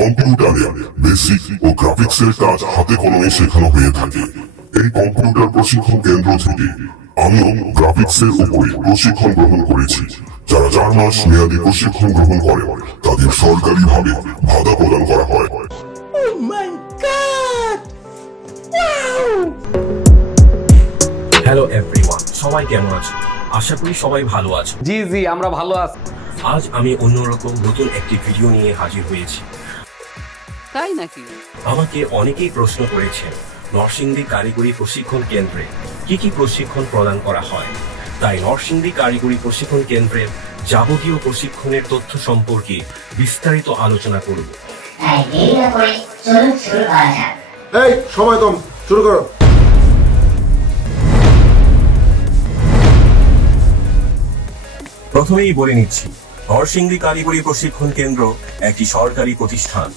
কম্পিউটারে বেসিক ও গ্রাফিক্সের কাজ হাতে কলমে শেখানো হয়ে থাকে। এই কম্পিউটার প্রশিক্ষণ কেন্দ্র থেকে আমিও গ্রাফিক্সের উপরে প্রশিক্ষণ গ্রহণ করেছি। যারা 4 মাস মেয়াদী প্রশিক্ষণ গ্রহণ করে তাদের সরকারিভাবে ভাতা প্রদান করা হয়। হ্যালো এভরিওয়ান, সবাই কেমন আছো? আশা করি সবাই ভালো আছো। জি জি, আমরা ভালো আছি। আজ আমি অন্যরকম নতুন একটি ভিডিও নিয়ে হাজির হয়েছি। তাই নাকি? আমাকে অনেকেই প্রশ্ন করেছেন নরসিংদী কারিগরি প্রশিক্ষণ কেন্দ্রে কি কি প্রশিক্ষণ প্রদান করা হয়। তাই নরসিংদী কারিগরি প্রশিক্ষণ কেন্দ্রের যাবতীয় প্রশিক্ষণের তথ্য সম্পর্কে বিস্তারিত আলোচনা করব। এই সময় কম, শুরু করো। প্রথমেই বলে নিচ্ছি, নরসিংদী কারিগরি প্রশিক্ষণ কেন্দ্র একটি সরকারি প্রতিষ্ঠান।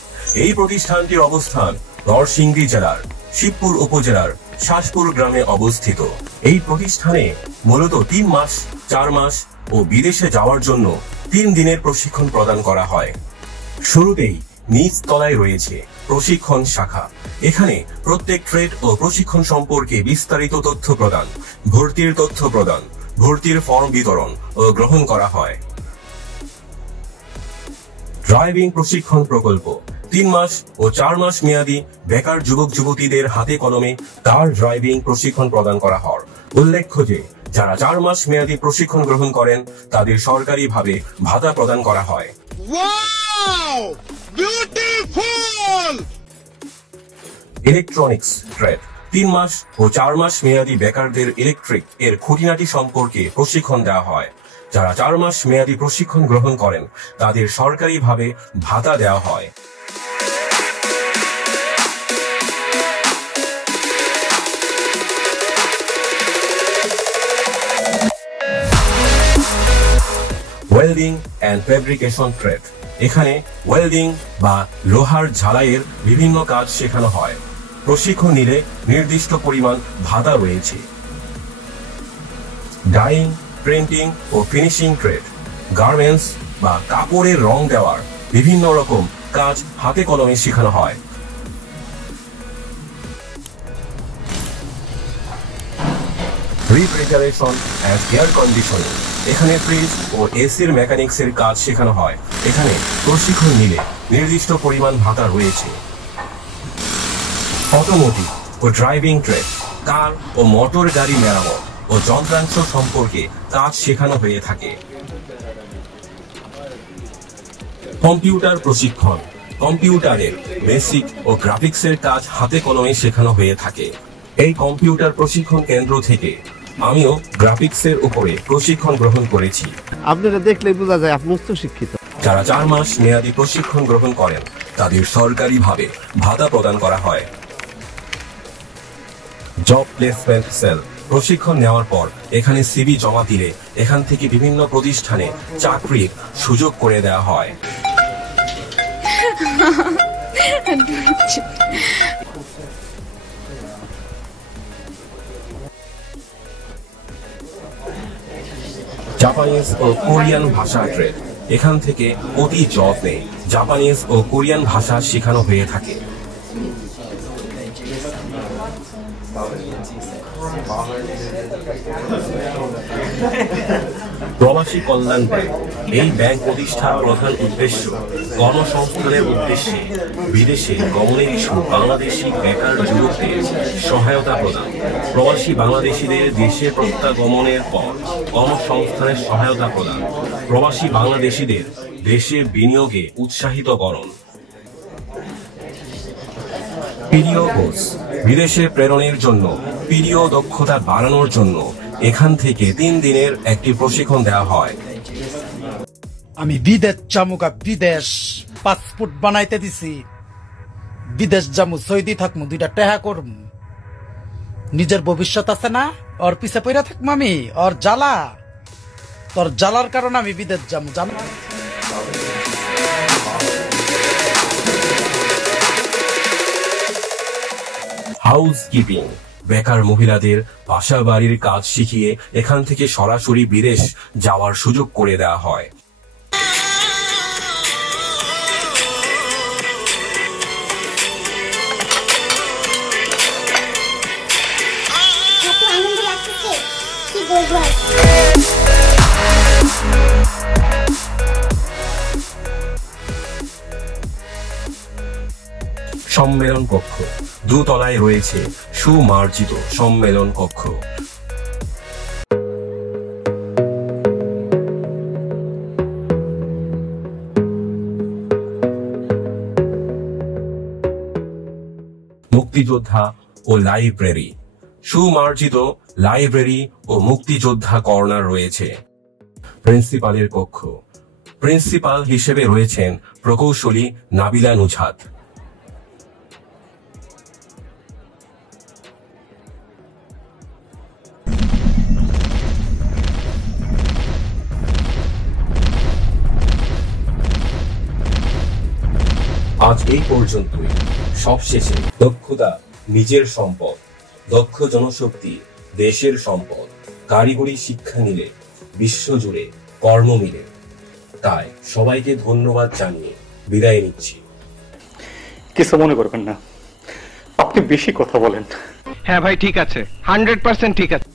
এই প্রতিষ্ঠানটির অবস্থান নরসিংদী জেলার শিবপুর উপজেলার শাসপুর গ্রামে অবস্থিত। এই প্রতিষ্ঠানে মূলত 3 মাস, 4 মাস ও বিদেশে যাওয়ার জন্য 3 দিনের প্রশিক্ষণ প্রদান করা হয়। শুরুতেই নিচ তলায় রয়েছে প্রশিক্ষণ শাখা। এখানে প্রত্যেক ট্রেড ও প্রশিক্ষণ সম্পর্কে বিস্তারিত তথ্য প্রদান, ভর্তির তথ্য প্রদান, ভর্তির ফর্ম বিতরণ ও গ্রহণ করা হয়। ড্রাইভিং প্রশিক্ষণ প্রকল্প 3 মাস ও 4 মাস মেয়াদী বেকার যুবক যুবতীদের হাতে কলমে কার ড্রাইভিং প্রশিক্ষণ প্রদান করা হয়। উল্লেখ্য যে যারা 4 মাস মেয়াদী প্রশিক্ষণ গ্রহণ করেন তাদের সরকারিভাবে ভাতা প্রদান করা হয়। ইলেকট্রনিক্স ট্রেড 3 মাস ও 4 মাস মেয়াদী বেকারদের ইলেকট্রিক এর খুঁটিনাটি সম্পর্কে প্রশিক্ষণ দেওয়া হয়। যারা 4 মাস মেয়াদী প্রশিক্ষণ গ্রহণ করেন তাদের সরকারিভাবে ভাতা দেওয়া হয়। ওয়েল্ডিং এন্ড ফেব্রিকেশন ট্রেড, এখানে ওয়েল্ডিং বা লোহার ঝালাইয়ের বিভিন্ন কাজ শেখানো হয়। প্রশিক্ষণ নিলে নির্দিষ্ট পরিমাণ ভাতা রয়েছে। ডাইং, প্রিন্টিং ও ফিনিশিং ট্রেড, গার্মেন্টস বা কাপড়ের রং দেওয়ার বিভিন্ন রকম কাজ হাতে কলমে শেখানো হয়। রিফ্রিজারেশন এন্ড এয়ার কন্ডিশনিং, এখানে ফ্রিজ ও এসির মেকানিক্সের কাজ শেখানো হয়। এখানে প্রশিক্ষণ নিলে নির্দিষ্ট পরিমাণ ভাতা রয়েছে। অটোমোটিভ ও ড্রাইভিং ট্রেড, কার ও মোটর গাড়ি মেরামত ও যন্ত্রাংশ সম্পর্কে কাজ শেখানো হয়ে থাকে। কম্পিউটার প্রশিক্ষণ, কম্পিউটারের বেসিক ও গ্রাফিক্সের কাজ হাতে কলমে শেখানো হয়ে থাকে। এই কম্পিউটার প্রশিক্ষণ কেন্দ্র থেকে আমিও গ্রাফিক্সের উপরে প্রশিক্ষণ গ্রহণ করেছি। আপনারা দেখলে বোঝা যায় আপনি উচ্চ শিক্ষিত। যারা 4 মাস মেয়াদী প্রশিক্ষণ গ্রহণ করেন তাদের সরকারিভাবে ভাতা প্রদান করা হয়। জব প্লেসমেন্ট সেল, প্রশিক্ষণ নেওয়ার পর এখানে সিভি জমা দিলে এখান থেকে বিভিন্ন প্রতিষ্ঠানে চাকরির সুযোগ করে দেওয়া হয়। জাপানিজ ও কোরিয়ান ভাষা ট্রেড, এখান থেকে অতি যত্নে জাপানিজ ও কোরিয়ান ভাষা শেখানো হয়ে থাকে। প্রবাসী কল্যাণ ব্যাংক, এই ব্যাংক প্রতিষ্ঠার প্রধান উদ্দেশ্য কর্মসংস্থানের উদ্দেশ্যে বিদেশে গমনের ইচ্ছুক বাংলাদেশি বেকার যুবকদের সহায়তা প্রদান, প্রবাসী বাংলাদেশিদের দেশে প্রত্যাগমনের পর কর্মসংস্থানের সহায়তা প্রদান, প্রবাসী বাংলাদেশিদের দেশে বিনিয়োগে উৎসাহিতকরণ। পিডিও কোর্স, বিদেশে প্রেরণের জন্য পিডিও দক্ষতা বাড়ানোর জন্য এখান থেকে 3 দিনের একটি প্রশিক্ষণ দেওয়া হয়। আমি বিদেশ জামুকা, বিদেশ পাসপোর্ট বানাইতে দিছি, বিদেশ জামু, সৌদি থাকমু, 2টা টেহা করমু, নিজের ভবিষ্যৎ আছে না, ওর পিছে পইরা থাকমু আমি, ওর জ্বালা, তোর জ্বালার কারণে আমি বিদেশ জামু, জানো। হাউস কিপিং, বেকার মহিলাদের বাসা বাড়ির কাজ শিখিয়ে এখান থেকে সরাসরি বিদেশ যাওয়ার সুযোগ করে দেওয়া হয়। সম্মেলন কক্ষ, দোতলায় রয়েছে সুমার্জিত সম্মেলন কক্ষ। মুক্তিযোদ্ধা ও লাইব্রেরি, সুমার্জিত লাইব্রেরি ও মুক্তিযোদ্ধা কর্নার রয়েছে। প্রিন্সিপালের কক্ষ, প্রিন্সিপাল হিসেবে রয়েছেন প্রকৌশলী নাবিলা নুজহাত। আজ এই পর্যন্তই। সবশেষে দক্ষতা নিজের সম্পদ, দক্ষ জনশক্তি দেশের সম্পদ। কারিগরি শিক্ষা নিলে বিশ্বজুড়ে কর্ম মিলে। তাই সবাইকে ধন্যবাদ জানিয়ে বিদায় নিচ্ছি। কিছু মনে করবেন না, আপনি বেশি কথা বলেন। হ্যাঁ ভাই, ঠিক আছে, 100% ঠিক আছে।